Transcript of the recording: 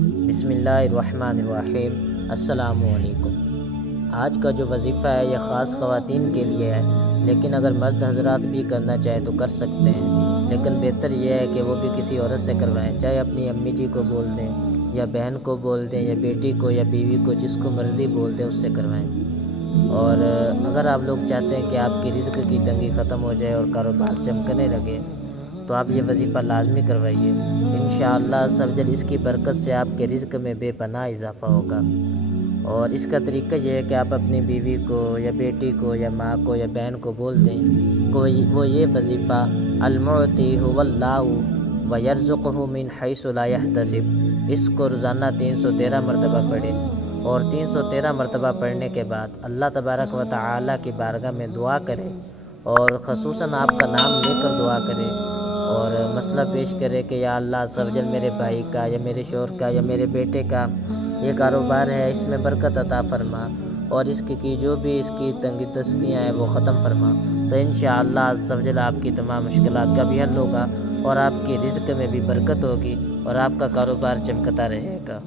بسم اللہ الرحمن الرحیم۔ السلام علیکم۔ آج کا جو وظیفہ ہے یہ خاص خواتین کے لیے ہے، لیکن اگر مرد حضرات بھی کرنا چاہے تو کر سکتے ہیں، لیکن بہتر یہ ہے کہ وہ بھی کسی عورت سے کروائیں، چاہے اپنی امی جی کو بول دیں یا بہن کو بول دیں یا بیٹی کو یا بیوی کو، جس کو مرضی بول دیں اس سے کروائیں۔ اور اگر آپ لوگ چاہتے ہیں کہ آپ کی رزق کی تنگی ختم ہو جائے اور کاروبار چمکنے لگے تو آپ یہ وظیفہ لازمی کروائیے۔ انشاءاللہ عز و جل اس کی برکت سے آپ کے رزق میں بے پناہ اضافہ ہوگا۔ اور اس کا طریقہ یہ ہے کہ آپ اپنی بیوی کو یا بیٹی کو یا ماں کو یا بہن کو بول دیں کہ وہ یہ وظیفہ المعطی هو اللہ ویرزقہ من حیث لا یحتسب، اس کو روزانہ 313 مرتبہ پڑھیں، اور 313 مرتبہ پڑھنے کے بعد اللہ تبارک و تعالیٰ کی بارگاہ میں دعا کرے، اور خصوصاً آپ کا نام لے کر دعا کرے اور مسئلہ پیش کرے کہ یا اللہ عز و جل میرے بھائی کا یا میرے شوہر کا یا میرے بیٹے کا یہ کاروبار ہے، اس میں برکت عطا فرما، اور اس کی جو بھی اس کی تنگی دستیاں ہیں وہ ختم فرما، تو انشاءاللہ عز و جل آپ کی تمام مشکلات کا بھی حل ہوگا اور آپ کی رزق میں بھی برکت ہوگی اور آپ کا کاروبار چمکتا رہے گا۔